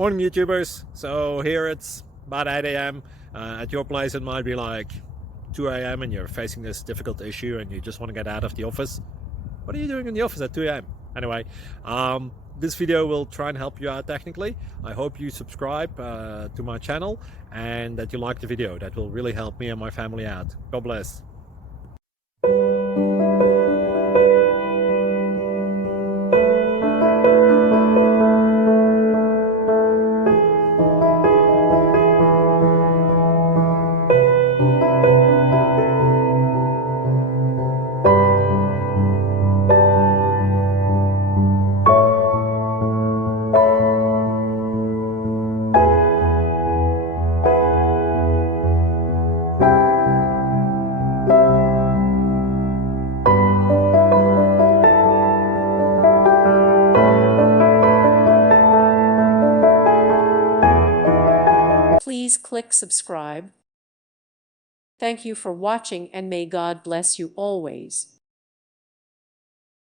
Morning YouTubers. So here it's about 8 a.m. At your place it might be like 2 a.m. and you're facing this difficult issue and you just want to get out of the office. What are you doing in the office at 2 a.m.? Anyway, this video will try and help you out technically. I hope you subscribe to my channel and that you like the video. That will really help me and my family out. God bless. Please click subscribe. Thank you for watching and may God bless you always.